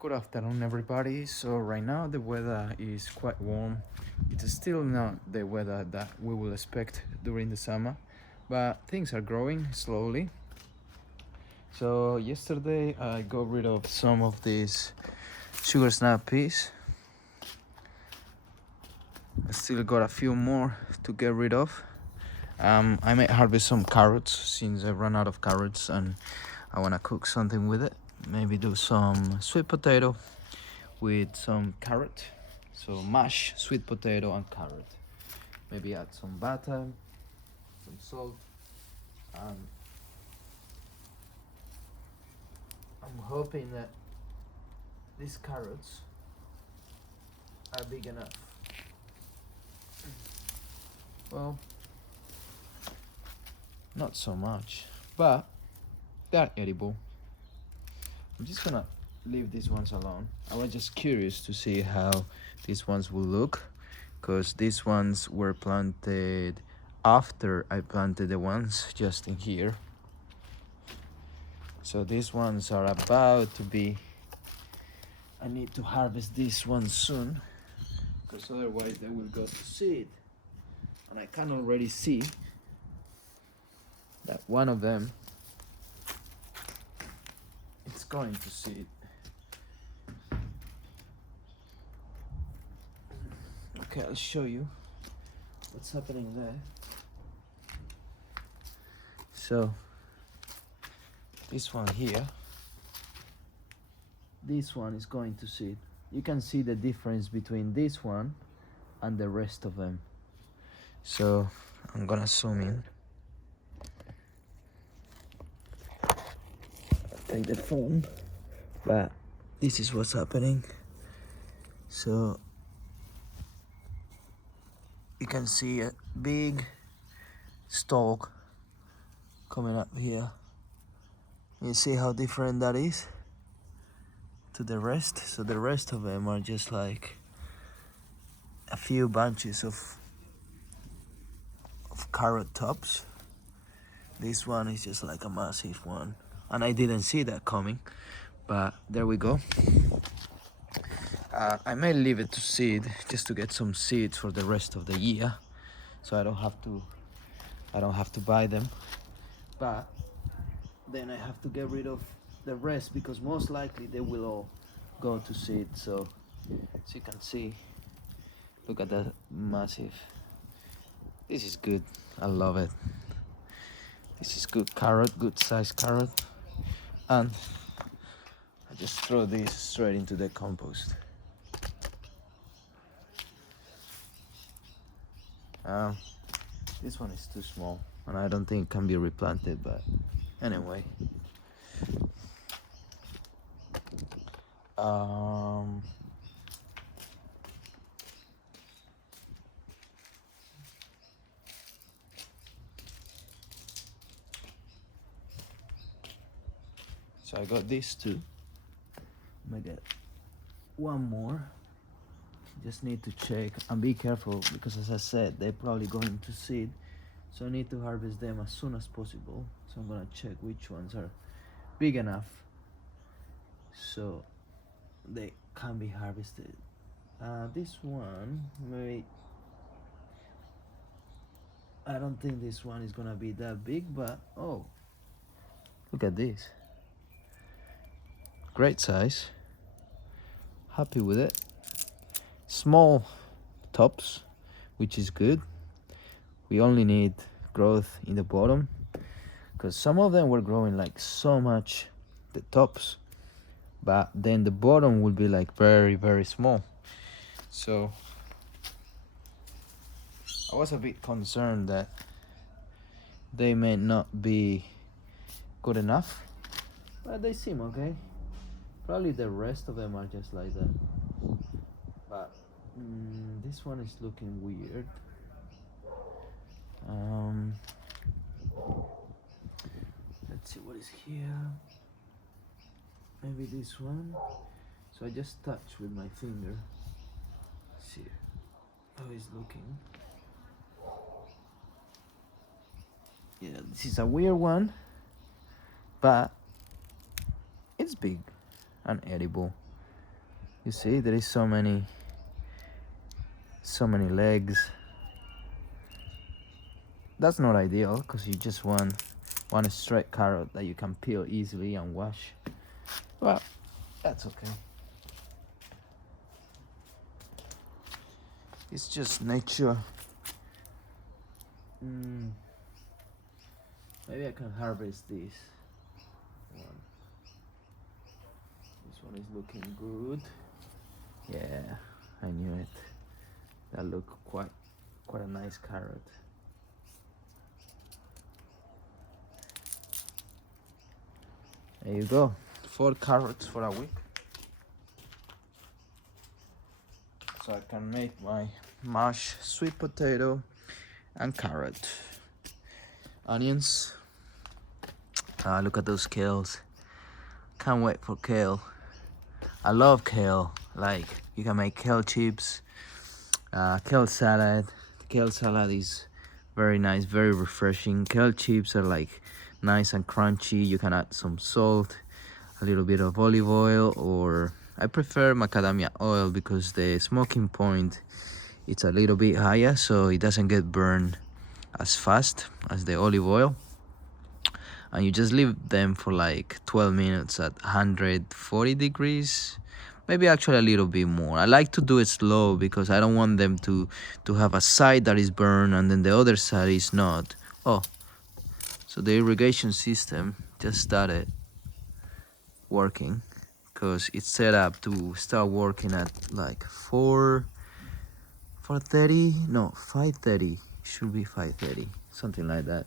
Good afternoon, everybody. So right now the weather is quite warm. It's still not the weather that we will expect during the summer, but things are growing slowly. So yesterday I got rid of some of these sugar snap peas. I still got a few more to get rid of. I may harvest some carrots since I ran out of carrots and I want to cook something with it. Maybe do some sweet potato with some carrot. So mash sweet potato and carrot. Maybe add some butter, some salt, and I'm hoping that these carrots are big enough. Well, not so much, but they're edible. I'm just gonna leave these ones alone. I was just curious to see how these ones will look, because these ones were planted after I planted the ones just in here. So these ones are about to be, I need to harvest these ones soon, because otherwise they will go to seed. And I can already see that one of them is going to seed. Okay, I'll show you what's happening there. So this one here, this one is going to seed. You can see the difference between this one and the rest of them. So I'm gonna zoom in. Take the phone, but this is what's happening. So you can see a big stalk coming up here. You see how different that is to the rest. So the rest of them are just like a few bunches of carrot tops. This one is just like a massive one, and I didn't see that coming, but there we go. I may leave it to seed just to get some seeds for the rest of the year, so I don't have to buy them. But then I have to get rid of the rest, because most likely they will all go to seed. So as you can see, look at that massive. This is good. I love it. This is good carrot, good sized carrot, and I just throw this straight into the compost. This one is too small and I don't think it can be replanted, but anyway. So I got these two. I might get one more. Just need to check and be careful, because as I said, they're probably going to seed. So I need to harvest them as soon as possible. So I'm gonna check which ones are big enough so they can be harvested. This one, maybe, I don't think this one is gonna be that big, but oh, look at this. Great size. Happy with it. Small tops, which is good. We only need growth in the bottom, because some of them were growing like so much, the tops, but then the bottom will be like very, very small. So I was a bit concerned that they may not be good enough, but they seem okay. Probably the rest of them are just like that, but this one is looking weird. Let's see what is here. Maybe this one. So I just touch with my finger. See how it's looking. Yeah, this is a weird one, but it's big and edible. You see, there is so many legs. That's not ideal because you just want one straight carrot that you can peel easily and wash. Well, that's okay. It's just nature. Maybe I can harvest this one. This one is looking good. Yeah, I knew it. That looked quite a nice carrot. There you go. 4 carrots for a week. So I can make my mashed sweet potato and carrot. Onions. Look at those kales. Can't wait for kale. I love kale. Like, you can make kale chips, kale salad. Kale salad is very nice, very refreshing. Kale chips are like nice and crunchy. You can add some salt, a little bit of olive oil, or I prefer macadamia oil because the smoking point it's a little bit higher, so it doesn't get burned as fast as the olive oil. And you just leave them for like 12 minutes at 140 degrees, maybe actually a little bit more. I like to do it slow because I don't want them to have a side that is burned and then the other side is not. Oh, so the irrigation system just started working because it's set up to start working at like 4:30, no, 5:30. Should be 5:30, something like that.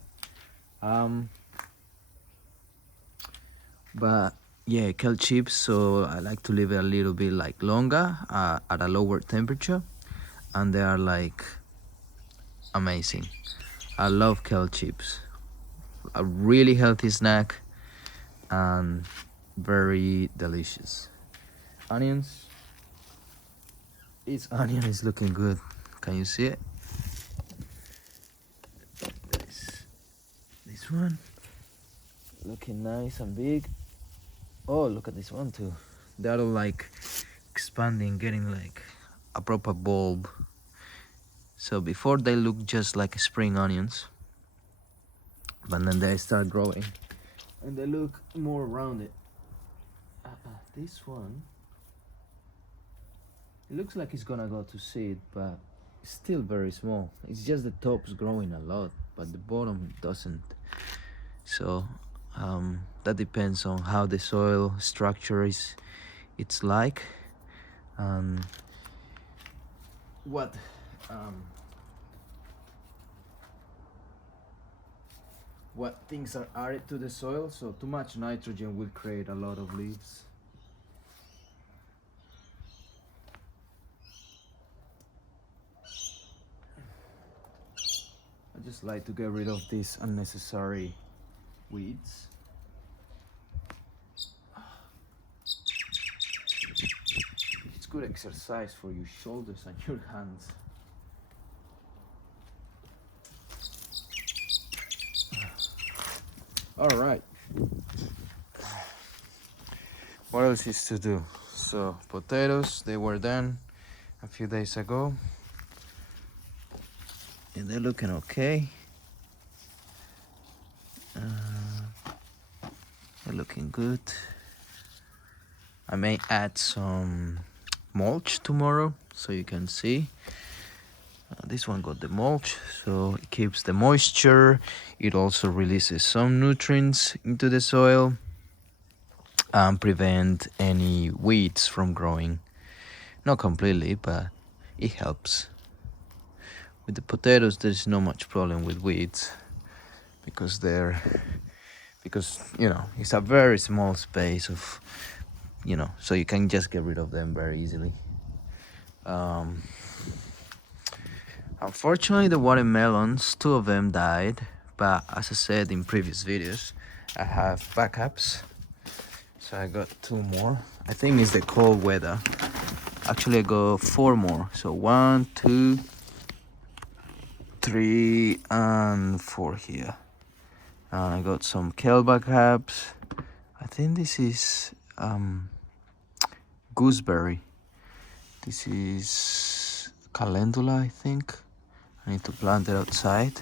But yeah, kale chips, so I like to leave it a little bit like longer at a lower temperature, and they are like amazing. I love kale chips. A really healthy snack and very delicious. Onions. This onion is looking good. Can you see it? This one looking nice and big. Oh, look at this one too. They're all like expanding, getting like a proper bulb. So before they look just like spring onions, but then they start growing and they look more rounded. This one, it looks like it's gonna go to seed, but it's still very small. It's just the top's growing a lot, but the bottom doesn't. So that depends on how the soil structure is. It's like what things are added to the soil. So too much nitrogen will create a lot of leaves. I just like to get rid of these unnecessary weeds. It's good exercise for your shoulders and your hands. All right. What else is to do? So potatoes, they were done a few days ago, and they're looking okay. They're looking good. I may add some mulch tomorrow so you can see. This one got the mulch, so it keeps the moisture. It also releases some nutrients into the soil and prevent any weeds from growing. Not completely, but it helps. With the potatoes, there's not much problem with weeds because you know, it's a very small space of, you know, so you can just get rid of them very easily. Unfortunately, the watermelons, 2 of them died, but as I said in previous videos, I have backups. So I got 2 more. I think it's the cold weather. Actually, I got 4 more. So 1, 2, 3, and 4 here. And I got some kale backups. I think this is gooseberry. This is calendula, I think. I need to plant it outside.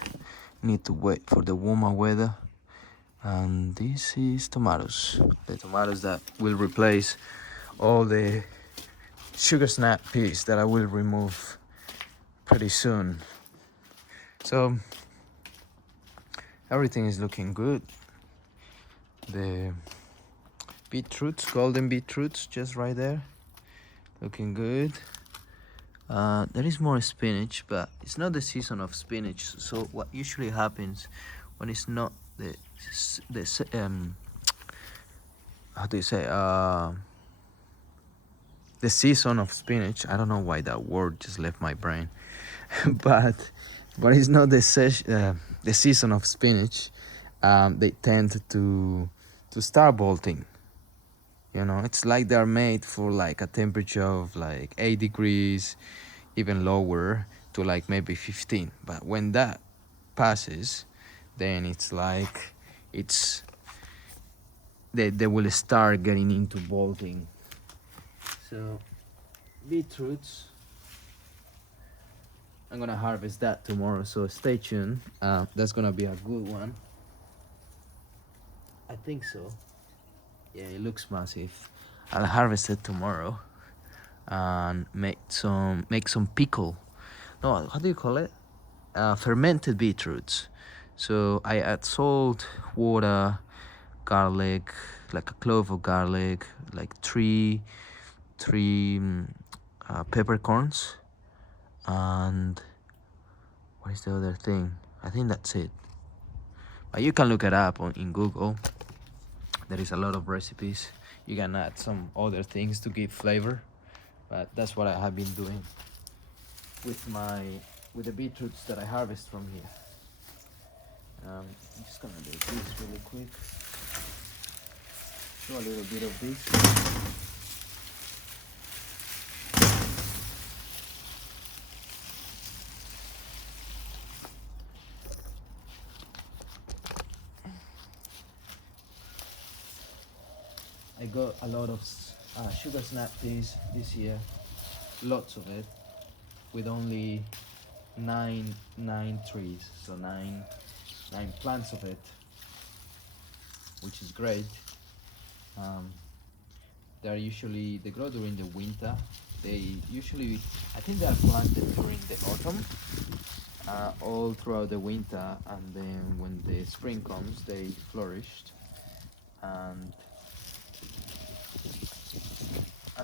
Need to wait for the warmer weather. And this is tomatoes. The tomatoes that will replace all the sugar snap peas that I will remove pretty soon. So everything is looking good. The beetroots, golden beetroots, just right there, looking good. There is more spinach, but it's not the season of spinach. So what usually happens when it's not the how do you say the season of spinach? I don't know why that word just left my brain, but it's not the season of spinach. They tend to start bolting. You know, it's like they're made for like a temperature of like 8 degrees, even lower, to like maybe 15. But when that passes, then it's like they will start getting into bolting. So beetroots, I'm gonna harvest that tomorrow, so stay tuned. That's gonna be a good one. I think so. Yeah, it looks massive. I'll harvest it tomorrow and make some pickle. No, how do you call it? Fermented beetroots. So I add salt, water, garlic, like a clove of garlic, like three peppercorns, and what is the other thing? I think that's it. But you can look it up in Google. There is a lot of recipes. You can add some other things to give flavor, but that's what I have been doing with the beetroots that I harvest from here. I'm just gonna do this really quick. Show a little bit of this. I got a lot of sugar snap peas this year, lots of it, with only nine trees, so nine plants of it, which is great. They grow during the winter. They usually, I think they are planted during the autumn, all throughout the winter, and then when the spring comes, they flourished, and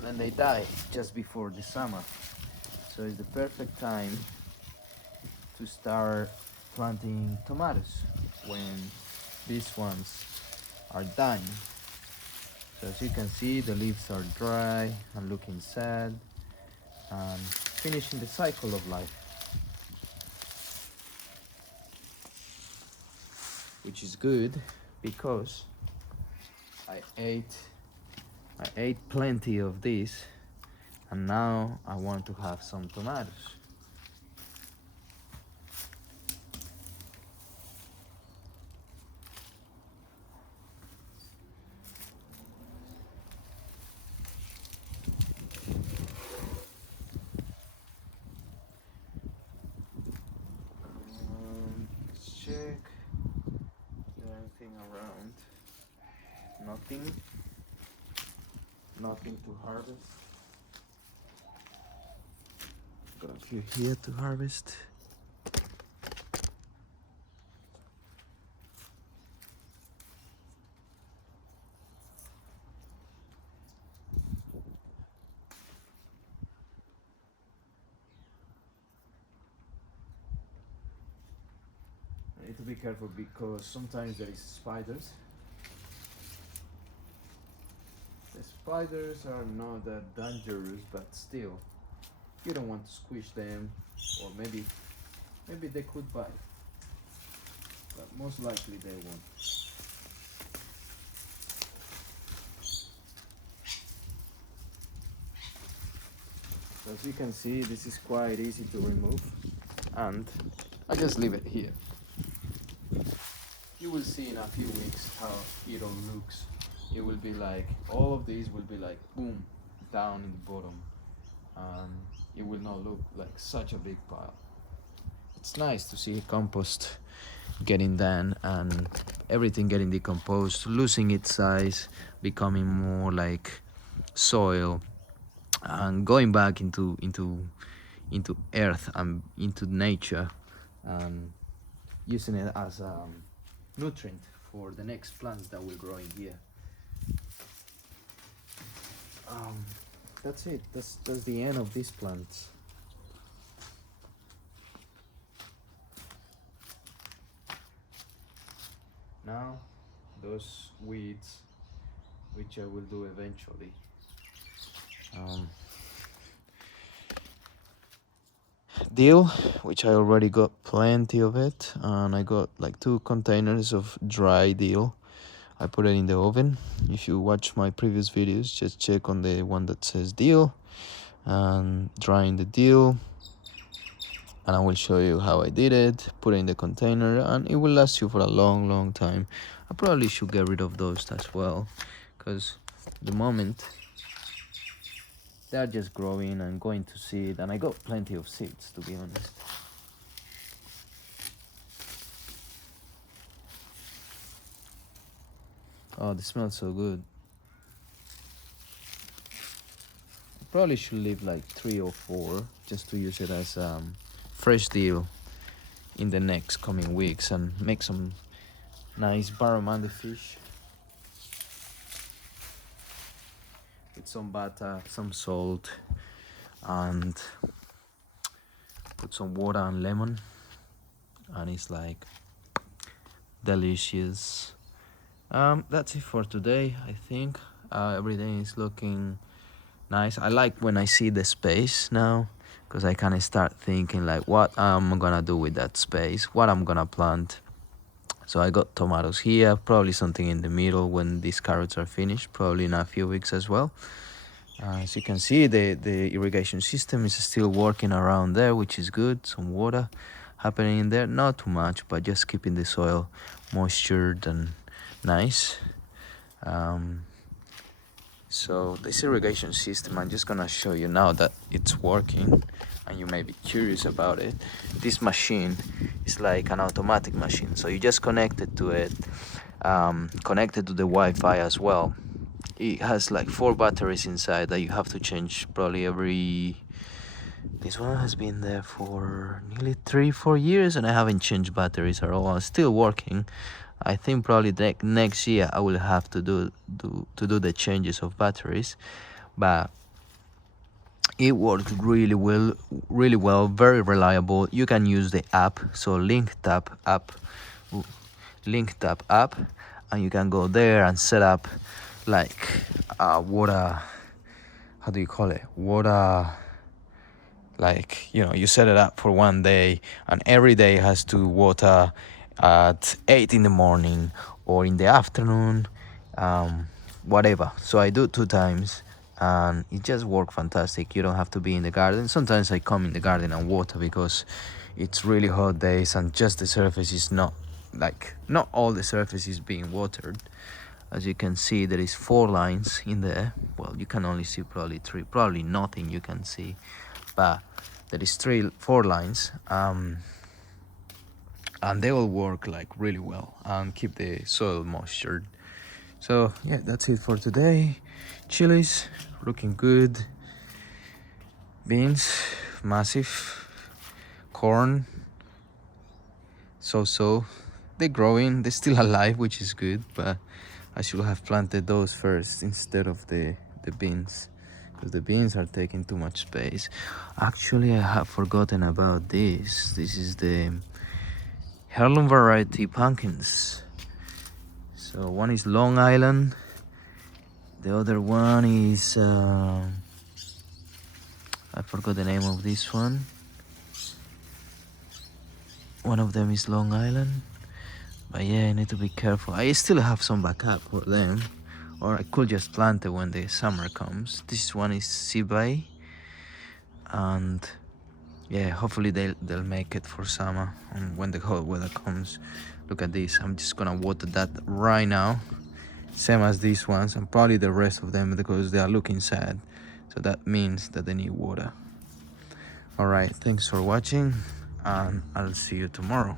then they die just before the summer. So it's the perfect time to start planting tomatoes when these ones are dying. So as you can see, the leaves are dry and looking sad, and finishing the cycle of life, which is good because I ate plenty of this, and now I want to have some tomatoes. Let's check. Is there anything around? Nothing to harvest. Got a few here to harvest. I need to be careful because sometimes there is spiders. The spiders are not that dangerous, but still, you don't want to squish them, or maybe they could bite, but most likely they won't. So as you can see, this is quite easy to remove, and I just leave it here. You will see in a few weeks how it all looks. It will be like, all of these will be like boom, down in the bottom, and it will not look like such a big pile. It's nice to see compost getting done and everything getting decomposed, losing its size, becoming more like soil, and going back into earth and into nature, and using it as a nutrient for the next plants that will grow in here. Um, that's it. That's the end of these plants. Now, those weeds, which I will do eventually. Um, Dill, which I already got plenty of it, and I got like 2 containers of dry dill. I put it in the oven. If you watch my previous videos, just check on the one that says dill and drying the dill, and I will show you how I did it. Put it in the container and it will last you for a long time. I probably should get rid of those as well, because the moment they're just growing and going to seed, and I got plenty of seeds, to be honest. Oh, they smell so good. Probably should leave like 3 or 4 just to use it as fresh deal in the next coming weeks and make some nice barramundi fish with some butter, some salt, and put some water and lemon, and it's like delicious. That's it for today. I think everything is looking nice. I like when I see the space now, because I kind of start thinking like what I'm gonna do with that space, what I'm gonna plant. So I got tomatoes here, probably something in the middle when these carrots are finished, probably in a few weeks as well. As you can see, the irrigation system is still working around there, which is good. Some water happening in there, not too much, but just keeping the soil moistured and nice. So this irrigation system, I'm just gonna show you now that it's working, and you may be curious about it. This machine is like an automatic machine, so you just connect it to it, connected to the Wi-Fi as well. It has like 4 batteries inside that you have to change probably every... This one has been there for nearly 3-4 years and I haven't changed batteries at all. It's still working. I think probably next year I will have to do the changes of batteries, but it works really well, very reliable. You can use the app, so Link Tap app, and you can go there and set up like water, how do you call it, water, like, you know, you set it up for one day and every day has to water at 8 in the morning or in the afternoon, whatever. So I do 2 times and it just works fantastic. You don't have to be in the garden. Sometimes I come in the garden and water because it's really hot days and just the surface is not all the surface is being watered. As you can see, there is 4 lines in there. Well, you can only see probably 3, probably nothing you can see, but there is 4 lines, and they all work like really well and keep the soil moistured. So yeah, that's it for today. Chilies looking good, beans massive, corn so they're growing, they're still alive, which is good, but I should have planted those first instead of the beans, because the beans are taking too much space. Actually, I have forgotten about this. This is the heirloom variety pumpkins. So one is Long Island, the other one is I forgot the name of this one. One of them is Long Island, but yeah, I need to be careful. I still have some backup for them, or I could just plant it when the summer comes. This one is Sibai, and yeah, hopefully they'll make it for summer and when the hot weather comes. Look at this, I'm just gonna water that right now, same as these ones and probably the rest of them because they are looking sad. So that means that they need water. All right, thanks for watching, and I'll see you tomorrow.